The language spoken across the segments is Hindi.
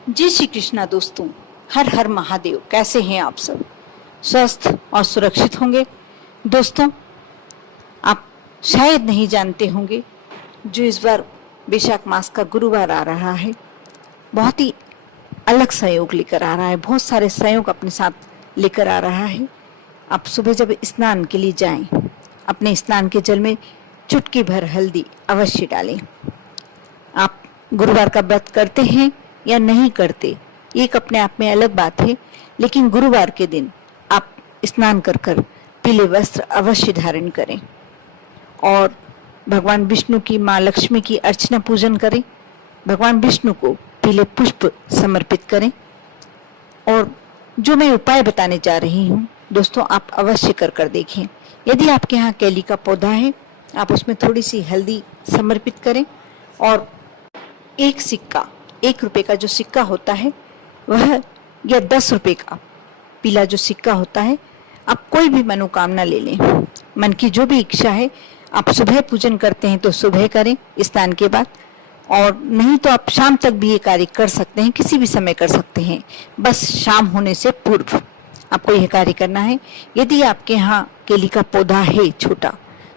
जय श्री कृष्णा दोस्तों। हर हर महादेव। कैसे हैं आप सब? स्वस्थ और सुरक्षित होंगे। दोस्तों, आप शायद नहीं जानते होंगे, जो इस बार वैशाख मास का गुरुवार आ रहा है, बहुत ही अलग संयोग लेकर आ रहा है। बहुत सारे संयोग अपने साथ लेकर आ रहा है। आप सुबह जब स्नान के लिए जाएं, अपने स्नान के जल में चुटकी भर हल्दी अवश्य डालें। आप गुरुवार का व्रत करते हैं या नहीं करते, एक अपने आप में अलग बात है, लेकिन गुरुवार के दिन आप स्नान कर कर पीले वस्त्र अवश्य धारण करें और भगवान विष्णु की, माँ लक्ष्मी की अर्चना पूजन करें। भगवान विष्णु को पीले पुष्प समर्पित करें। और जो मैं उपाय बताने जा रही हूँ दोस्तों, आप अवश्य कर कर देखें। यदि आपके यहाँ केली का पौधा है, आप उसमें थोड़ी सी हल्दी समर्पित करें और एक सिक्का, 1 रुपए का जो सिक्का होता है वह, या 10 रुपए का पीला जो सिक्का होता है, आप कोई भी मनोकामना ले लें। मन की जो भी इच्छा है, आप सुबह पूजन करते हैं तो सुबह करें स्नान के बाद, और नहीं तो आप शाम तक भी ये कार्य कर सकते हैं, किसी भी समय कर सकते हैं, बस शाम होने से पूर्व आपको यह कार्य करना है। यदि आपके यहाँ केली का पौधा है छोटा,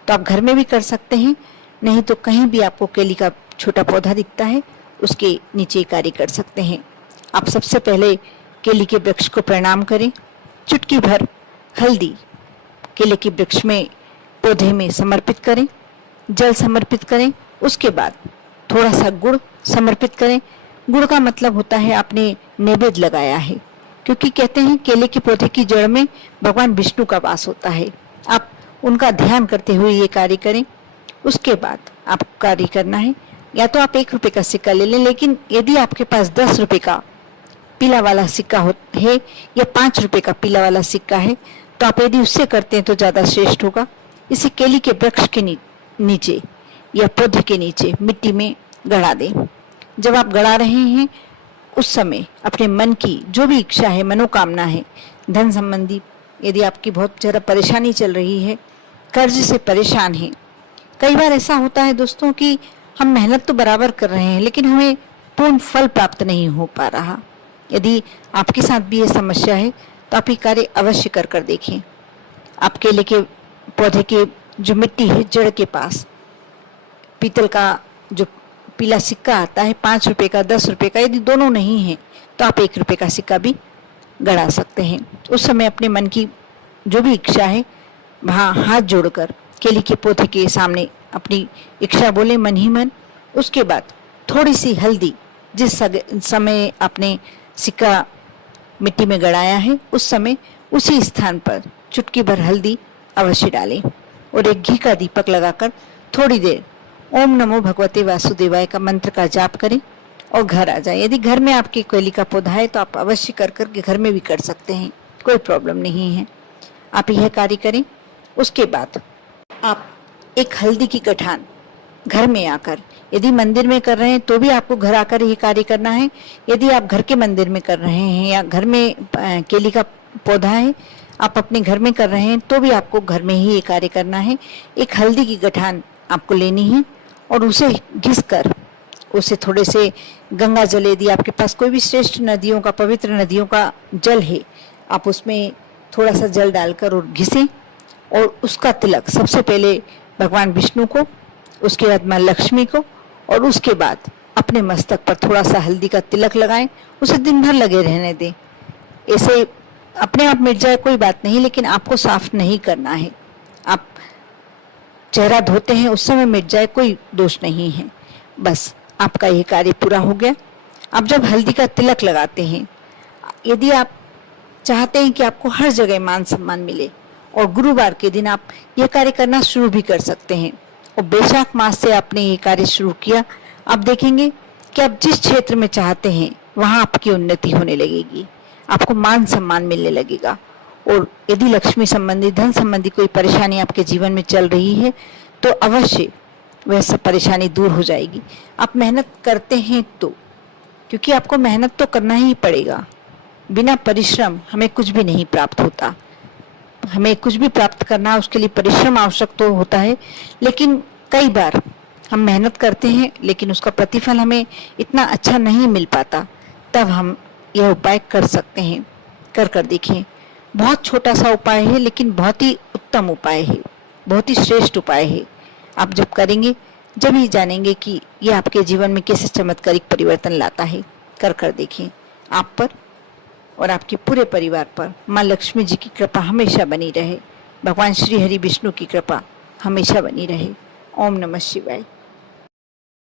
तो आप घर में भी कर सकते हैं, नहीं तो कहीं भी आपको केली का छोटा पौधा दिखता है उसके नीचे कार्य कर सकते हैं। आप सबसे पहले केले के वृक्ष को प्रणाम करें, चुटकी भर हल्दी केले के वृक्ष में, पौधे में समर्पित करें, जल समर्पित करें। उसके बाद थोड़ा सा गुड़ समर्पित करें। गुड़ का मतलब होता है आपने नैवेद्य लगाया है, क्योंकि कहते हैं केले के पौधे की जड़ में भगवान विष्णु का वास होता है। आप उनका ध्यान करते हुए ये कार्य करें। उसके बाद आप कार्य करना है, या तो आप 1 रुपए का सिक्का ले लें, लेकिन यदि आपके पास 10 रुपए का पीला वाला सिक्का है या 5 रुपए का पीला वाला सिक्का है, तो आप यदि उससे करते हैं तो ज़्यादा श्रेष्ठ होगा। इसे केली के वृक्ष के नीचे या पौधे के नीचे मिट्टी में गड़ा दें। जब आप गड़ा रहे हैं उस समय अपने मन की जो भी इच्छा है, मनोकामना है, धन संबंधी, यदि आपकी बहुत ज़्यादा परेशानी चल रही है, कर्ज से परेशान है। कई बार ऐसा होता है दोस्तों कि हम मेहनत तो बराबर कर रहे हैं, लेकिन हमें पूर्ण फल प्राप्त नहीं हो पा रहा। यदि आपके साथ भी ये समस्या है तो आप ये कार्य अवश्य कर कर देखें। आप केले के पौधे के जो मिट्टी है, जड़ के पास पीतल का जो पीला सिक्का आता है, 5 रुपए का, 10 रुपए का, यदि दोनों नहीं है तो आप 1 रुपए का सिक्का भी गड़ा सकते हैं। उस समय अपने मन की जो भी इच्छा है वहाँ हाथ जोड़कर केले के पौधे के सामने अपनी इच्छा बोले मन ही मन। उसके बाद थोड़ी सी हल्दी, जिस समय आपने सिक्का मिट्टी में गड़ाया है उस समय उसी स्थान पर चुटकी भर हल्दी अवश्य डालें और एक घी का दीपक लगाकर थोड़ी देर ओम नमो भगवते वासुदेवाय का मंत्र का जाप करें और घर आ जाए। यदि घर में आपके केली का पौधा है तो आप अवश्य कर कर के घर में भी कर सकते हैं, कोई प्रॉब्लम नहीं है। आप यह कार्य करें। उसके बाद आप एक हल्दी की गठान घर में आकर, यदि मंदिर में कर रहे हैं तो भी आपको घर आकर ये कार्य करना है। यदि आप घर के मंदिर में कर रहे हैं या घर में केली का पौधा है आप अपने घर में कर रहे हैं तो भी आपको घर में ही ये कार्य करना है। एक हल्दी की गठान आपको लेनी है और उसे घिस कर, उसे थोड़े से गंगा जल, यदि आपके पास कोई भी श्रेष्ठ नदियों का, पवित्र नदियों का जल है, आप उसमें थोड़ा सा जल डालकर और घिसें और उसका तिलक सबसे पहले भगवान विष्णु को, उसके बाद माँ लक्ष्मी को, और उसके बाद अपने मस्तक पर थोड़ा सा हल्दी का तिलक लगाएं। उसे दिन भर लगे रहने दें। ऐसे अपने आप मिट जाए कोई बात नहीं, लेकिन आपको साफ नहीं करना है। आप चेहरा धोते हैं उस समय मिट जाए कोई दोष नहीं है। बस आपका यह कार्य पूरा हो गया। अब जब हल्दी का तिलक लगाते हैं, यदि आप चाहते हैं कि आपको हर जगह मान सम्मान मिले, और गुरुवार के दिन आप ये कार्य करना शुरू भी कर सकते हैं, और वैशाख मास से आपने ये कार्य शुरू किया, आप देखेंगे कि आप जिस क्षेत्र में चाहते हैं वहाँ आपकी उन्नति होने लगेगी, आपको मान सम्मान मिलने लगेगा। और यदि लक्ष्मी संबंधी, धन संबंधी कोई परेशानी आपके जीवन में चल रही है तो अवश्य वह सब परेशानी दूर हो जाएगी। आप मेहनत करते हैं तो, क्योंकि आपको मेहनत तो करना ही पड़ेगा। बिना परिश्रम हमें कुछ भी नहीं प्राप्त होता। हमें कुछ भी प्राप्त करना उसके लिए परिश्रम आवश्यक तो होता है, लेकिन कई बार हम मेहनत करते हैं लेकिन उसका प्रतिफल हमें इतना अच्छा नहीं मिल पाता। तब हम यह उपाय कर सकते हैं। कर देखें। बहुत छोटा सा उपाय है, लेकिन बहुत ही उत्तम उपाय है, बहुत ही श्रेष्ठ उपाय है। आप जब करेंगे जब ही जानेंगे कि यह आपके जीवन में कैसे चमत्कारिक परिवर्तन लाता है। कर देखें। आप पर और आपके पूरे परिवार पर माँ लक्ष्मी जी की कृपा हमेशा बनी रहे। भगवान श्री हरि विष्णु की कृपा हमेशा बनी रहे। ओम नमः शिवाय।